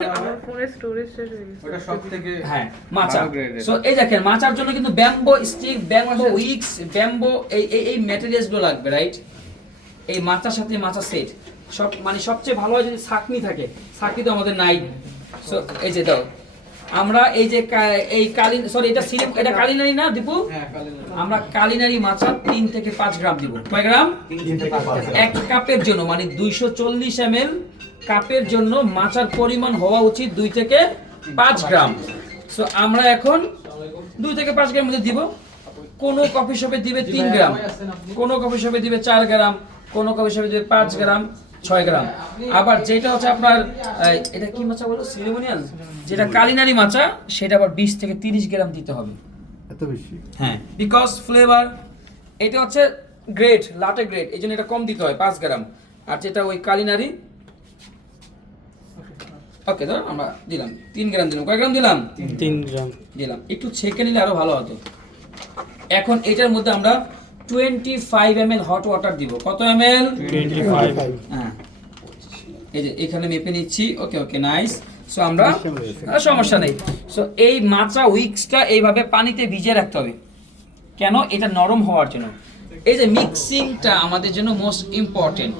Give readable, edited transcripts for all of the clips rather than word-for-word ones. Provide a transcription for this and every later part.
আমার ফোনের স্টোরেজটা ওটা সবথেকে হ্যাঁ মাচা। ভালো grade এর। সো এই দেখেন মাচার জন্য কিন্তু bamboo stick, bamboo weeks, bamboo এই ম্যাটেরিয়ালস গুলো লাগবে, রাইট? এই মাচার সাথে মাচা সেট সব মানে সবচেয়ে ভালো হয় যদি ছাকনি থাকে। ছাকনি তো আমাদের নাই। সো এই যে দাও আমরা এই যে এই কালিন সরি এটা সিলিপ এটা কালিনারি না দীপু? হ্যাঁ কালিনা আমরা কালিনারি মাচা 3 থেকে 5 গ্রাম দিব। কয় গ্রাম? 3 থেকে 5 এক কাপের জন্য মানে 240 ml কাপের জন্য মাচার পরিমাণ হওয়া উচিত 2 থেকে 5 গ্রাম। সো আমরা এখন 2 থেকে 5 গ্রাম মধ্যে দিব। কোন কফি শপে দিবে 3 গ্রাম, কোন কফি শপে দিবে 4 গ্রাম, কোন কফি শপে দিবে 5 গ্রাম, 6 গ্রাম। আবার যেটা হচ্ছে আপনার এটা কি মাচা বলো, সিরিমোনিয়াল, যেটা কালিনারি মাচা সেটা আবার 20 থেকে 30 গ্রাম দিতে হবে। এত বেশি? হ্যাঁ, বিকজ ফ্লেভার এটা হচ্ছে গ্রেড, লাটে গ্রেড, এই জন্য এটা কম দিতে হয় 5 গ্রাম। আর যেটা ওই কালিনারি ওকে ধর আমরা দিলাম 3 গ্রাম দিলাম। কয় গ্রাম দিলাম? 3 গ্রাম দিলাম। একটু ছেঁকে নিলে আরো ভালো হতো। এখন এটার মধ্যে আমরা 25 ml হট ওয়াটার দিব। কত ml? 25 হ্যাঁ, এই যে এখানে মেপে নিচ্ছি। ওকে ওকে নাইস। সো আমরা সমস্যা নেই। সো এই মাচা উইক্সটা এইভাবে পানিতে ভিজিয়ে রাখতে হবে। কেন? এটা নরম হওয়ার জন্য। এই যে মিক্সিংটা আমাদের জন্য মোস্ট ইম্পর্টেন্ট।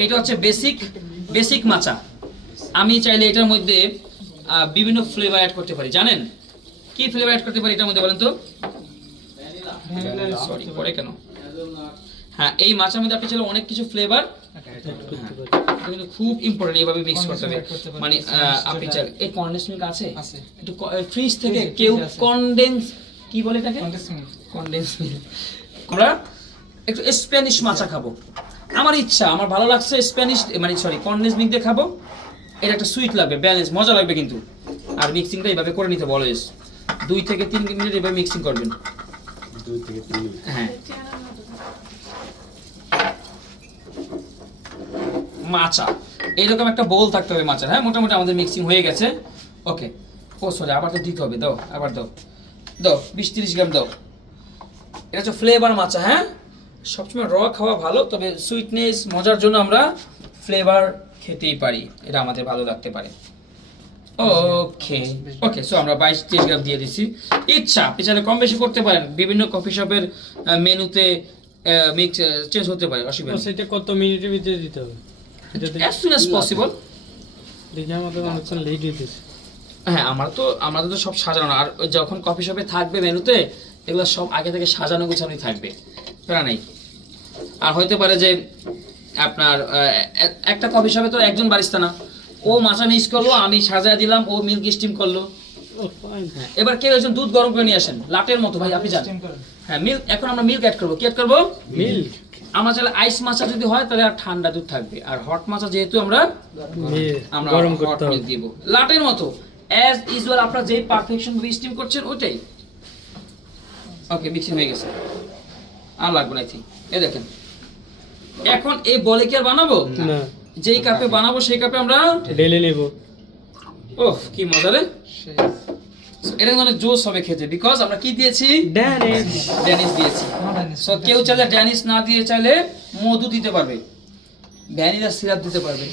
এইটা হচ্ছে বেসিক মাচা। আমি চাইলে এটার মধ্যে বিভিন্ন ফ্লেভার অ্যাড করতে পারি। জানেন কি ফ্লেভার অ্যাড করতে পারি এটার মধ্যে বলেন তো? সরি পরে কেন? হ্যাঁ, এই মাছের মধ্যে আপনি চাইলে অনেক কিছু ফ্লেভার কিন্তু খুব ইম্পর্টেন্ট, এইভাবে মিক্স করতে হবে। মানে আপনি চাইলে এই কনডেন্স মিল্ক আছে একটু ফ্রিজ থেকে কেউ কনডেন্স কি বলে এটাকে? Condense milk. আমরা একটু স্প্যানিশ মাচা খাবো। আমার ইচ্ছা, আমার ভালো লাগছে স্প্যানিশ মানে সরি কনডেন্স মিল্ক দিয়ে খাবো। এটা একটা সুইট লাগবে, ব্যালেন্স, মজা লাগবে কিন্তু। আর মিক্সিংটা এইভাবে করে নিতে হবে অলওয়েজ। 2 থেকে 3 মিনিট এইভাবে মিক্সিং করবেন। 2 থেকে 3 মিনিট। হ্যাঁ, মাচা এরকম একটা বোল থাকতে হবে মাচার। হ্যাঁ, মোটামুটি আমাদের মিক্সিং হয়ে গেছে। ওকে, ও সরি আবার তো দিতে হবে। দাও আবার দাও 20-30 গ্রাম দাও। এটা হচ্ছে ফ্লেভার মাচা। হ্যাঁ, সবসময় র খাওয়া ভালো, তবে সুইটনেস মজার জন্য আমরা ফ্লেভার খেতেই পারি, এটা আমাদের ভালো লাগতে পারে। ওকে ওকে, সো আমরা 22-23 গ্রাম দিয়ে দিচ্ছি। ইচ্ছা আপনি চাইলে কম বেশি করতে পারেন, বিভিন্ন কফি শপের মেনুতে মিক্স চেঞ্জ হতে পারে, অসুবিধা তো নেই। সেটা কত মিনিটের ভিতরে দিতে হবে? এটা অ্যাজ সুন অ্যাজ পসিবল। দেখি আমাদের অনেকক্ষণ লেট হইতেছে। হ্যাঁ, আমাদের তো সব সাজানো না। আর যখন কফি শপে থাকবে মেনুতে এগুলো সব আগে থেকে সাজানো গুছানোই থাকবে, প্যারা নাই। আর হইতে পারে যে আপনার একটা কফি শপে তো একজন বারিস্তা না, ও মাচা মিক্স করলো, আমি সাজায় দিলাম, ও মিল্ক স্টিম করলো। ও ফাইন। হ্যাঁ, এবার কেউ একজন দুধ গরম করে নিয়ে আসেন লাটের মতো, ভাই আপনি জানেন। হ্যাঁ, মিল্ক, এখন আমরা মিল্ক অ্যাড করবো। কি অ্যাড করবো? মিল্ক। আমরা চাইলে আইস মাচা যদি হয় তাহলে আর ঠান্ডা দুধ থাকবে, আর হট মাচা যেহেতু আমরা গরম হট করতে হবে। মিল্ক দিব লাটের মতো অ্যাজ ইউজুয়াল। আপনারা যেই পারফেকশন ভাবে স্টিম করছেন ওইটাই। ওকে, মিক্সিং হয়ে গেছে, আর লাগবে না। এই দেখেন এখন এই বলে কি আর বানাবো না, যেই কাপে বানাবো সেই কাপে আমরা ঢেলে নেব। ওহ কি মজা রে! এটা অনেক জোস হবে খেতে, বিকজ আমরা কি দিয়েছি? ড্যানিশ দিয়েছি। সো কেউ চাইলে ড্যানিশ না দিয়ে চাইলে মধু দিতে পারবে, ভ্যানিলা সিরাপ দিতে পারবে,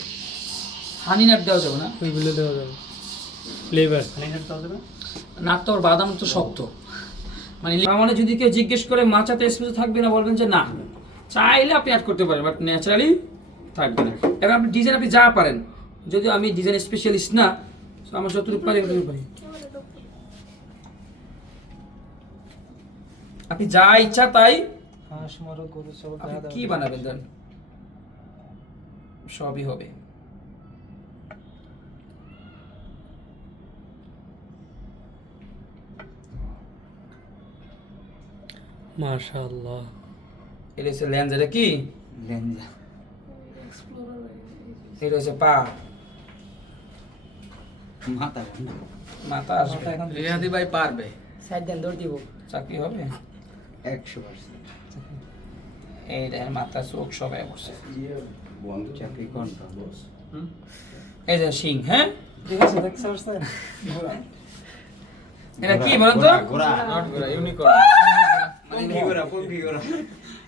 হানি নাট দেওয়া যাবে না। ওইগুলো দেওয়া যাবে ফ্লেভার। নাট তো আর বাদাম তো শক্ত। মানে যদি কেউ জিজ্ঞেস করে মাচাতে স্পেশাল থাকবে না, বলবেন যে না, চাইলে আপনি অ্যাড করতে পারেন বাট ন্যাচারালি থাকবে না। এখন আপনি ডিজাইন আপনি যা পারেন, যদিও আমি ডিজাইন স্পেশালিস্ট না, আমার যতটুকু পারি ততটুকু পারি। আপনি যা ইচ্ছা তাই আপনি কি বানাবেন দেন, সবই হবে। মাশাআল্লাহ। এটা হচ্ছে লেন্স, এটা কি লেঞ্জা। এটা হচ্ছে পা, মাথা মাথা আসবে। রিহাদি ভাই পারবে। সাইড দেন দৌড় দিব। চাকরি হবে 100%। এইটা মাথা চোখ সবাই বসে। বন্ধ চাকরি কোনটা? এই যে সিং। হ্যাঁ, ঠিক আছে দেখছ পারছেন? এটা কি বলেন তো? ঘোড়া। Not Gora, unicorn. পঙ্খী ঘোড়া।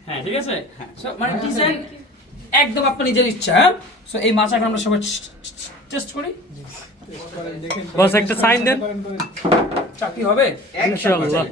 হ্যাঁ, ঠিক আছে। সো মানে ডিজাইন একদম আপনার নিজের ইচ্ছা। হ্যাঁ, সো এই মাছ এখন আমরা সবাই টেস্ট করি বস একটা সাইন দেন চাকরি হবে ইনশাআল্লাহ